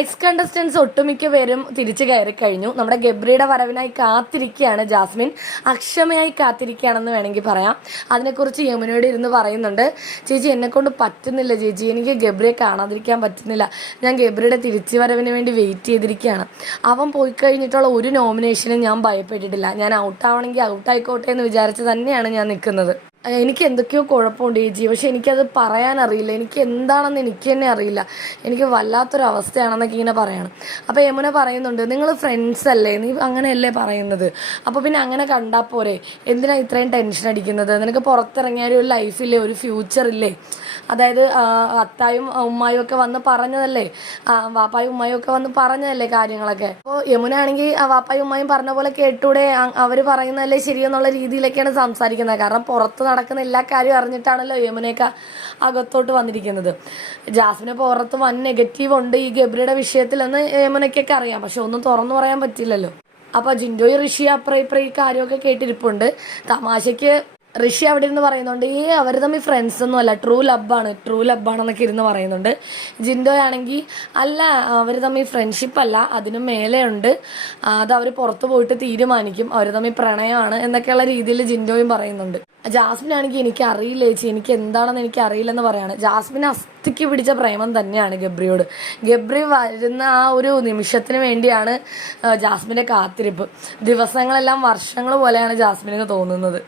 X contestants ഒട്ടുമിക്ക പേരും തിരിച്ചു കയറി കഴിഞ്ഞു. നമ്മുടെ ഗബ്രിയുടെ വരവിനായി കാത്തിരിക്കുകയാണ് ജാസ്മിൻ. അക്ഷമയായി കാത്തിരിക്കുകയാണെന്ന് വേണമെങ്കിൽ പറയാം. അതിനെക്കുറിച്ച് യമുനയോട് ഇരുന്ന് പറയുന്നുണ്ട്, ചേച്ചി എന്നെക്കൊണ്ട് പറ്റുന്നില്ല ചേച്ചി, എനിക്ക് ഗബ്രിയെ കാണാതിരിക്കാൻ പറ്റുന്നില്ല. ഞാൻ ഗബ്രിയുടെ തിരിച്ചു വരവിന് വേണ്ടി വെയിറ്റ് ചെയ്തിരിക്കുകയാണ്. അവൻ പോയി കഴിഞ്ഞിട്ടുള്ള ഒരു നോമിനേഷനും ഞാൻ ഭയപ്പെട്ടിട്ടില്ല. ഞാൻ ഔട്ടാവണമെങ്കിൽ ഔട്ടായിക്കോട്ടെ എന്ന് വിചാരിച്ച് തന്നെയാണ് ഞാൻ നിൽക്കുന്നത്. എനിക്ക് എന്തൊക്കെയോ കുഴപ്പമുണ്ട് ചേച്ചി, പക്ഷെ എനിക്കത് പറയാനറിയില്ല. എനിക്ക് എന്താണെന്ന് എനിക്ക് തന്നെ അറിയില്ല. എനിക്ക് വല്ലാത്തൊരവസ്ഥയാണെന്നൊക്കെ ഇങ്ങനെ പറയണം. അപ്പോൾ യമുന പറയുന്നുണ്ട്, നിങ്ങൾ ഫ്രണ്ട്സ് അല്ലേ, നീ അങ്ങനെയല്ലേ പറയുന്നത്, അപ്പോൾ പിന്നെ അങ്ങനെ കണ്ടാൽ പോരെ, എന്തിനാ ഇത്രയും ടെൻഷൻ അടിക്കുന്നത്? നിനക്ക് പുറത്തിറങ്ങിയാലും ഒരു ലൈഫില്ലേ, ഒരു ഫ്യൂച്ചർ ഇല്ലേ? അതായത് അത്തായും ഉമ്മായും ഒക്കെ വന്ന് പറഞ്ഞതല്ലേ, വാപ്പായും ഉമ്മായും ഒക്കെ വന്ന് പറഞ്ഞതല്ലേ കാര്യങ്ങളൊക്കെ. അപ്പോൾ യമുന ആണെങ്കിൽ വാപ്പായും ഉമ്മായും പറഞ്ഞ പോലെ കേട്ടൂടെ, അവർ പറയുന്നതല്ലേ ശരിയെന്നുള്ള രീതിയിലൊക്കെയാണ് സംസാരിക്കുന്നത്. കാരണം പുറത്ത് നടക്കുന്ന എല്ലാ കാര്യവും അറിഞ്ഞിട്ടാണല്ലോ യമുനയൊക്കെ അകത്തോട്ട് വന്നിരിക്കുന്നത്. ജാസ്മിനെ പുറത്ത് വൻ നെഗറ്റീവ് ഉണ്ട് ഈ ഗബ്രിയുടെ വിഷയത്തിലെന്ന് യമുനയ്ക്കൊക്കെ അറിയാം, പക്ഷെ ഒന്നും തുറന്നു പറയാൻ പറ്റില്ലല്ലോ. അപ്പോൾ ജിൻഡോയും ഋഷി അപ്പുറം ഇപ്പുറം ഈ കാര്യമൊക്കെ കേട്ടിരിപ്പുണ്ട്. തമാശയ്ക്ക് ഋഷി അവിടെ ഇരുന്ന് പറയുന്നുണ്ട്, അവർ തമ്മിൽ ഫ്രണ്ട്സ് ഒന്നും അല്ല, ട്രൂ ലബ്ബാണെന്നൊക്കെ ഇരുന്ന് പറയുന്നുണ്ട്. ജിൻഡോ ആണെങ്കിൽ അല്ല, അവർ തമ്മിൽ ഫ്രണ്ട്ഷിപ്പ് അല്ല, അതിനും മേലെയുണ്ട്, അത് അവർ പുറത്ത് പോയിട്ട് തീരുമാനിക്കും, അവർ തമ്മിൽ പ്രണയമാണ് എന്നൊക്കെയുള്ള രീതിയിൽ ജിൻഡോയും പറയുന്നുണ്ട്. ജാസ്മിൻ ആണെങ്കിൽ എനിക്ക് അറിയില്ല ചേച്ചി, എനിക്ക് എന്താണെന്ന് എനിക്ക് അറിയില്ലെന്ന് പറയാണ്. ജാസ്മിൻ അസ്ഥിക്ക് പിടിച്ച പ്രേമം തന്നെയാണ് ഗബ്രിയോട്. ഗബ്രി വരുന്ന ആ ഒരു നിമിഷത്തിന് വേണ്ടിയാണ് ജാസ്മിൻ്റെ കാത്തിരിപ്പ്. ദിവസങ്ങളെല്ലാം വർഷങ്ങൾ പോലെയാണ് ജാസ്മിന് തോന്നുന്നത്.